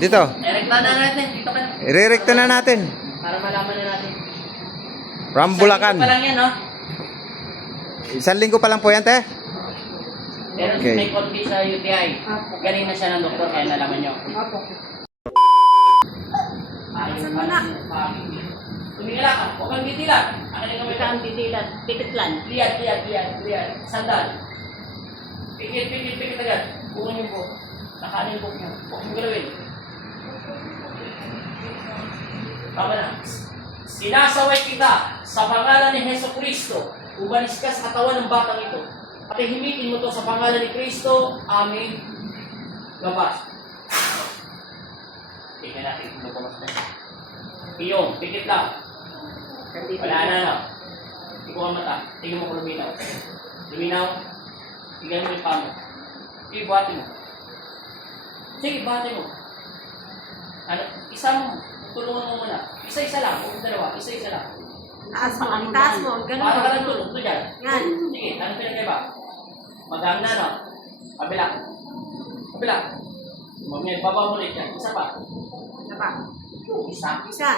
Dito. Direkta na natin. Dito ka na. Irerekta na natin. Para malaman na natin. From Bulacan. Pa lang yan, no? Isang linggo pa lang po yan, te. Pero Okay. may konti sa UTI. Galing na siya ng doktor, kaya nalaman nyo. Tumingala ka. Huwag kang titilan. Ano yung Huwag kang titilan. Pikit lang. Liyan. Sandal. Pikit agad. Bukan yung buhok. Nakanin yung buhok niya. Huwag mong galawin. Tama na. Sinasaway kita sa pangalan ni Jesucristo. Umalis ka sa katawan ng batang ito. At himitin mo to sa pangalan ni Kristo. Amen. Labas. Tingnan natin kung lumabas na. Iyong, pikit lang. Wala na, no? Hindi ko ang mata. Tingnan mo kung luminaw. Luminaw. Tingnan mo yung pamo. Sige, buhati mo. Sige, buhati mo. Ano? Isang tulungan mo muna. Isa-isa lang. Huwag dalawa. Isa-isa lang. Taas mo. Taas mo. Ganun. Para ka lang tulog. Ito dyan. Yan. Sige, ano pinagkaiba? Magang na, no? Kabila. Kabila. Mamaya, baba mo ulit yan. Isa pa. Isa pa. Isa. Isa.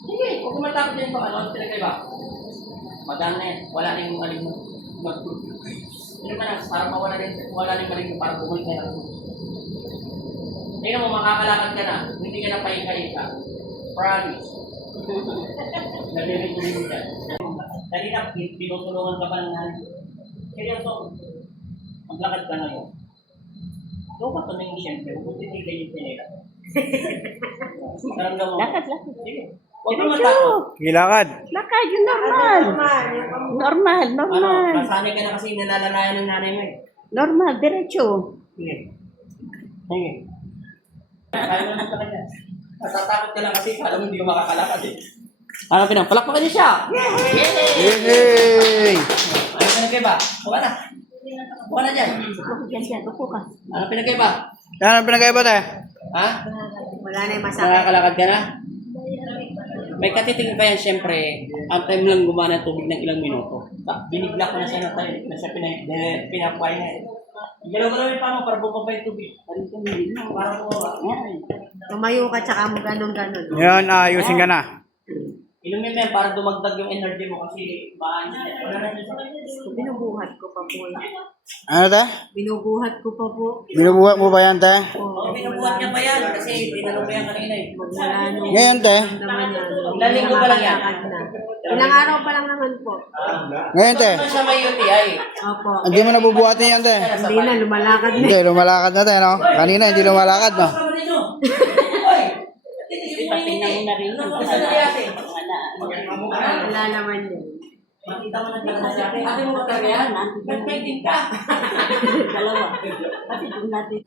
Sige, huwag mo matakot din pa. Ano pinagkaiba? Magang na yan. Wala na yung maling mo. Ano ka na? Para mawala rin maling mo. Para bumalik ka na. Tingnan mo, makakalakad ka na. Hindi ka na pahinga-hinga. Promise. Nalilimutin mo dyan. Dali na, pinutulungan ka pa ng nanay. Seryoso. Maglakad ka ngayon. Doon ka tumingin siyempre. Huwag tinitin yung pinila. Lakad. Sige. Huwag mo matakot. Gilakad. Lakad. Yung normal. Normal. Masanay ka na kasi nalalalayan ng nanay mo eh. Normal. Diretso. Sige. Sige. Kaya mo naman pala yan. Natatakot ka lang kasi kala mo hindi ka makakalakad eh. Ano pinapalakpakan niyo siya? Yay! Ano pinagkaiba? Buka na. Buka na dyan. Upo ka. Ano pinagkaiba? Yan ang pinagkaiba, te. Ha? Wala na yung masakit. Nakakalakad ka na? May katiting pa yan, syempre. Ang time lang gumana ng tubig ng ilang minuto. Binigla ko na siya na tayo. Na siya pinapain na eh. Galaw-galawin pa mo para bumaba yung tubig. Para bumaba. Tumayo ka tsaka mo ganun. Yan, ayusin ka na. Inumin mo yan para dumagdag yung energy mo kasi baka wala na siya. Binubuhat ko pa po. Ano, te? Binubuhat ko pa po. Binubuhat mo ba yan, te? Oo, binubuhat niya pa yan kasi tinanong ko yan kanina eh. Wala nung Ngayon, te? naman yan. Ilang linggo pa lang yan? Ilang araw pa lang naman po. Ngayon, te? Ano siya may UTI? Opo. Hindi mo nabubuhatin yan, te. Hindi na, lumalakad na. Hindi, lumalakad na, te, no? Kanina, hindi lumalakad, no? Hoy! Tingnan mo na rin. Ano sa nangyari? Wala naman yun. Makita mo na dito sa akin. Ate mo ba talaga yan? Nag-painting ka. Dalawa. Kasi doon natin.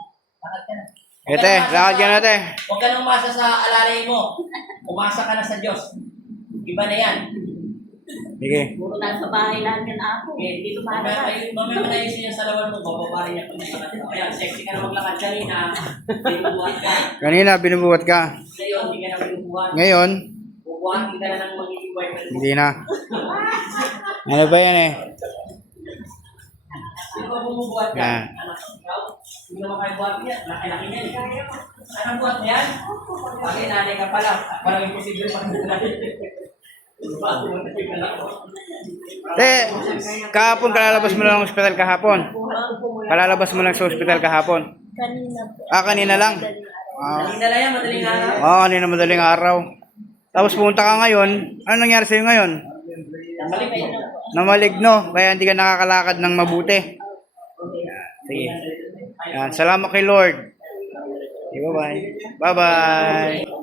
Eh, te, lakad ka na, te. Huwag ka nang umasa sa alalay mo. Umasa ka na sa Diyos. Iba na yan. Sige. Puro nasa bahay lang yan ako. Hindi lumalakad. Mamaya mo na yung siya sa lawan mo. Bababarin niya pag nasalakad mo. Ayan, sexy ka na maglakad kanina. Binubuhat ka. Kanina, binubuhat ka. Ngayon, hindi ka na binubuhat. Ngayon, Bubuhatin ka na ng magiging boyfriend mo. hindi na. Ano ba yan, eh? Sino ba bumubuhat ka? Yan. Anak, ikaw? Hindi naman kayo buhat niya. Laki-laki niya. Anong buhat niya yan? Bakit nanay ka pala? Parang imposible pa nila. Te, kahapon kalalabas mo lang ng ospital kahapon. Kalalabas mo lang sa ospital kahapon. Kanina po. Kanina lang. Kanina lang yan, madaling araw. Kanina madaling araw. Tapos pumunta ka ngayon, ano nangyari sa'yo ngayon? Namaligno, kaya hindi ka nakakalakad ng mabuti. Sige. Yan, salamat kay Lord. Okay, bye-bye. Bye-bye.